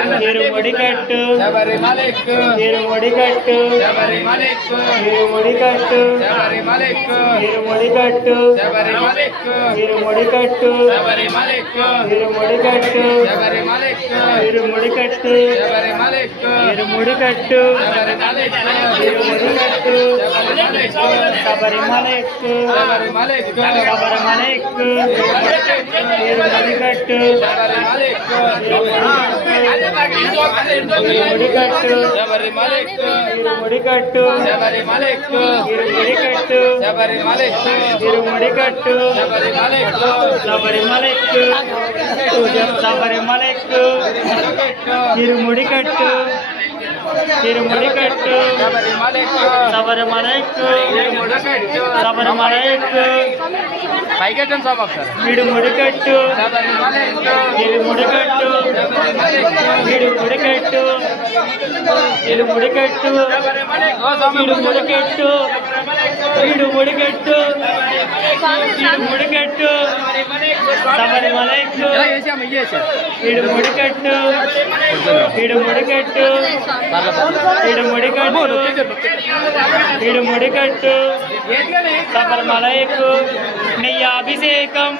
Irumudikattu Sabarimalekku Irumudikattu Sabarimalekku Irumudikattu Sabarimalekku Irumudikattu Sabarimalekku Irumudikattu Sabarimalekku Irumudikattu Sabarimalekku Irumudikattu Sabarimalekku Irumudikattu Sabarimalekku Irumudikattu Sabarimalekku Sabarimalekku Sabarimalekku Irumudikattu Sabarimalekku ముడికట్టు మీరు ముడికట్టు మీరు ముడికట్టు. మీరు ముడికట్టు శబరిమలెక్కు శబరిమలెక్కు మీరు ముడికట్టు మీరు ముడికట్టు శబరిమలెక్కు శబరిమలెక్కు పైకెట్టండి sir మీరు ముడికట్టు మీరు ముడికట్టు. వీడు ముడికెట్టు వీడు ముడికెట్టు వీడు ముడికెట్టు వీడు ముడికెట్టు వీడు ముడికెట్టు చేశారు ఈడు ముడికట్టు ఈడు ముడికట్టు ఈడు ముడికట్టు ఈడు ముడికట్టు శబరిమలైకు నెయ్యాభిషేకం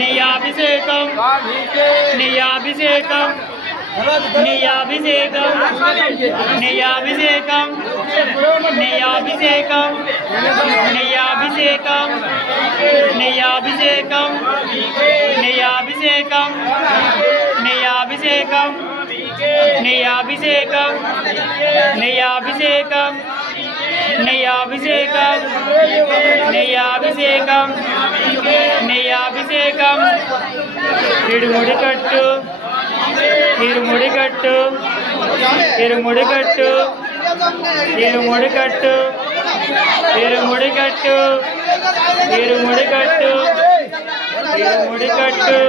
నెయ్యాభిషేకం నెయ్యాభిషేకం नैयाभिषेकं नैयाभिषेकं नैयाभिषेकं नैयाभिषेकं नैयाभिषेकं నీయాభిషేకం నీయాభిషేకం నీయాభిషేకం నీయాభిషేకం నీయాభిషేకం నీయాభిషేకం కట్టు. ఇడుముడికట్టు ఇరుముడికట్టు ఇరుముడికట్టు ఇరుముడికట్టు ఇరుముడికట్టు ఇరుముడికట్టు முடிக்கட்டு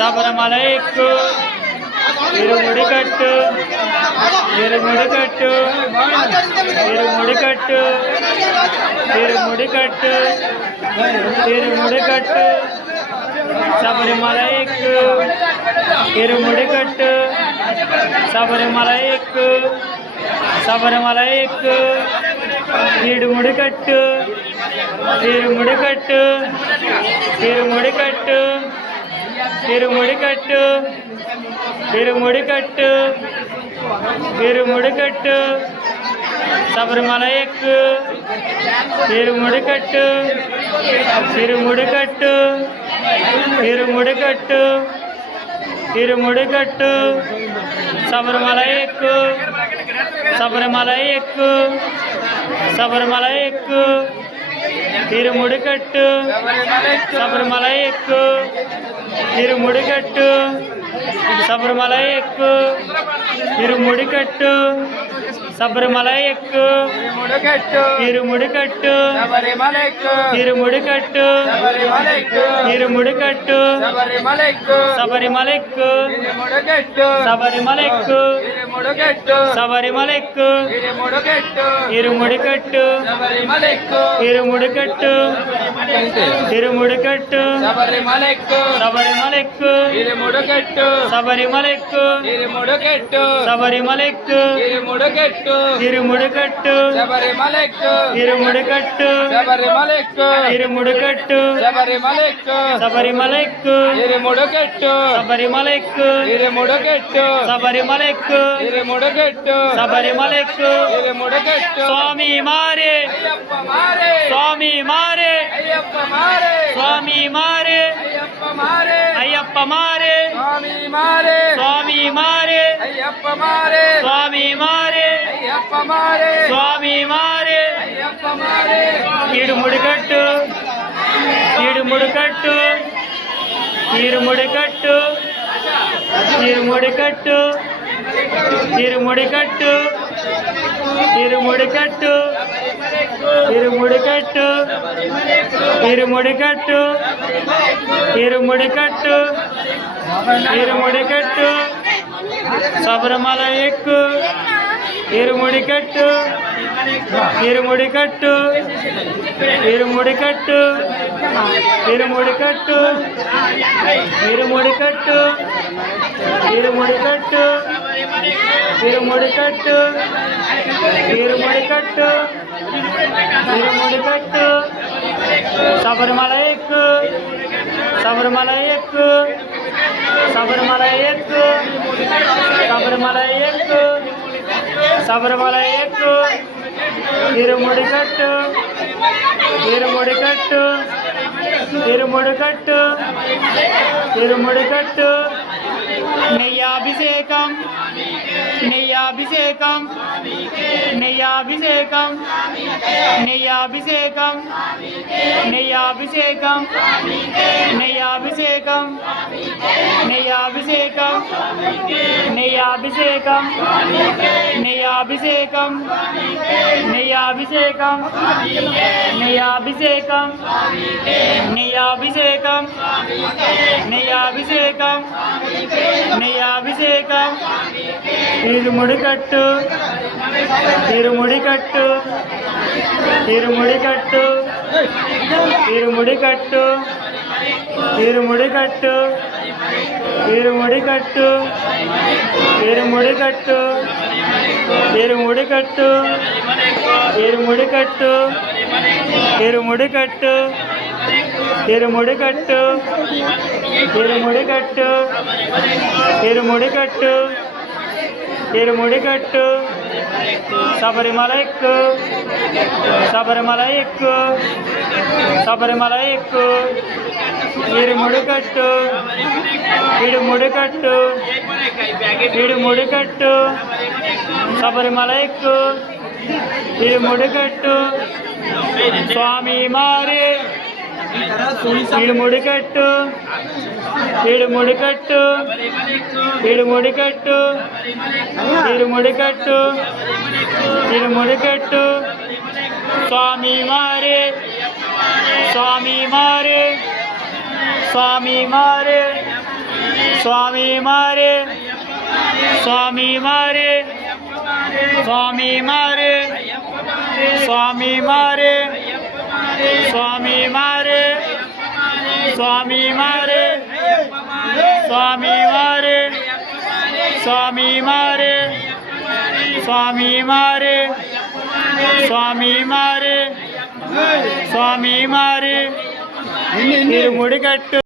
சபரமலைக்கு. இரு முடிக்கட்டு இரு முடிக்கட்டு இரு முடிக்கட்டு இரு முடிக்கட்டு இரு முடிக்கட்டு சபரிமலைக்கு. இரு முடிக்கட்டு சபரிமலைக்கு. சபரிமலைக்கு. வீடு முடிக்கட்டு తిరుముడికట్టు తిరుముడికట్టు తిరుముడికట్టు తిరుముడికట్టు తిరుముడికట్టు శబరిమల ఎక్కు తిరుముడికట్టు తిరుముడికట్టు తిరుముడికట్టు తిరుముడికట్టు శబరిమల ఎక్కు శబరిమల ఎక్కు శబరిమల ఎక్కు తిరుముడికట్టు శబరిమల ఎక్కు తిరుముడికట్టు శబరిమల ఎక్కు తిరుముడికట్టు శబరిమల ఎక్కు తిరుముడికట్టు తిరుముడికట్టు తిరుముడికట్టు శబరిమల ఎక్కు శబరిమల ఎక్కు சபரிமலைக்கு இருமுடிக்கட்டு இருமுடிக்கட்டு இருமுடிக்கட்டு சபரிமலைக்கு சபரிமலைக்கு இருமுடிக்கட்டு சபரிமலைக்கு இருமுடிக்கட்டு சபரிமலைக்கு இருமுடிக்கட்டு இருமுடிக்கட்டு சபரிமலைக்கு இருமுடிக்கட்டு சபரிமலைக்கு இருமுடிக்கட்டு சபரிமலைக்கு சபரிமலைக்கு இருமுடிக்கட்டு சபரிமலைக்கு இருமுடிக்கட்டு சபரிமலைக்கு ಇಲ್ಲಿ ಮುಡಗಟ್ಟು ಶಬರಿಮಲೆಟ್ಟು ಇಲ್ಲಿ ಮುಡಗಟ್ಟು ಸ್ವಾಮಿ ಮಾರೆ ಸ್ವಾಮಿ ಮಾರೆ ಸ್ವಾಮಿ ಮಾರೆ ಅಯ್ಯಪ್ಪ ಮಾರೆ ಸ್ವಾಮಿ ಮಾರೆ ಸ್ವಾಮಿ ಮಾರೆ ಅಯ್ಯಪ್ಪ ಮಾರೆ ಸ್ವಾಮಿ ಮಾರೆ ಅಯ್ಯಪ್ಪ ಮಾರೆ ಸ್ವಾಮಿ ಮಾರೆ ಅಯ್ಯಪ್ಪ ಮಾರೆ ಕೀಡು ಮುಡಿಕಟ್ಟು ಕೀಡು ಮುಡಿಕಟ್ಟು ನೀರು ಮುಡಿಕಟ್ಟು ನೀರು ಮುಡಿಕಟ್ಟು తిరుముడికట్టు. తిరుముడికట్టు. తిరుముడికట్టు. తిరుముడికట్టు. తిరుముడికట్టు. తిరుముడికట్టు. శబరిమల ఎక్కు. తిరుముడికట్టు. తిరుముడికట్టు. తిరుముడికట్టు. తిరుముడికట్టు. తిరుముడికట్టు. திருமுடிக்கட்டு திருமுடிக்கட்டு திருமுடிக்கட்டு திருமுடிக்கட்டு சபரிமலை एक சபரிமலை एक சபரிமலை एक சபரிமலை एक சபரிமலை एक திருமுடிக்கட்டு திருமுடிக்கட்டு திருமுடிக்கட்டு திருமுடிக்கட்டு నెయ్యాభిషేకం నెయ్యాభిషేకం నెయ్యాభిషేకం నెయ్యాభిషేకం నెయ్యాభిషేకం నెయ్యాభిషేకం నెయ్యాభిషేకం నెయ్యాభిషేకం నెయ్యాభిషేకం నెయ్యాభిషేకం నెయ్యాభిషేకం నెయ్యాభిషేకం నెయ్యాభిషేకం నెయ్యాభిషేకం ఇరుముడి కట్టు ఇరుముడి కట్టు ఇరుముడి కట్టు ఇరుముడి కట్టు ఇరుముడి కట్టు ఇరుముడి కట్టు ఇరుముడి కట్టు ఇరుముడి కట్టు ఇరుముడి కట్టు ఇరుముడి కట్టు ఇరుముడి కట్టు ఇరుముడి కట్టు ఇరుముడి కట్టు తిరుముడిగట్టు శబరిమల ఎక్కు శబరిమల ఎక్కు శబరిమల ఎక్కు ఇరుముడిగట్టు ఇడుముడిగట్టు ఇడుముడిగట్టు శబరిమల ఎక్కు ఇడుముడిగట్టు స్వామి మారి ఇడుముడిగట్టు ఇడుముడి కట్టు ఇడుముడి కట్టు ఇరుముడి కట్టు ఇరుముడి కట్టు స్వామి మారే స్వామి మారే స్వామి మారే స్వామి మారే స్వామి మారే స్వామి మారే స్వామి మారే స్వామి మారే స్వామి మారే சுவாமி மாறு சுவாமி மாறு சுவாமி மாறு சுவாமி மாறு திருமுடிகட்டு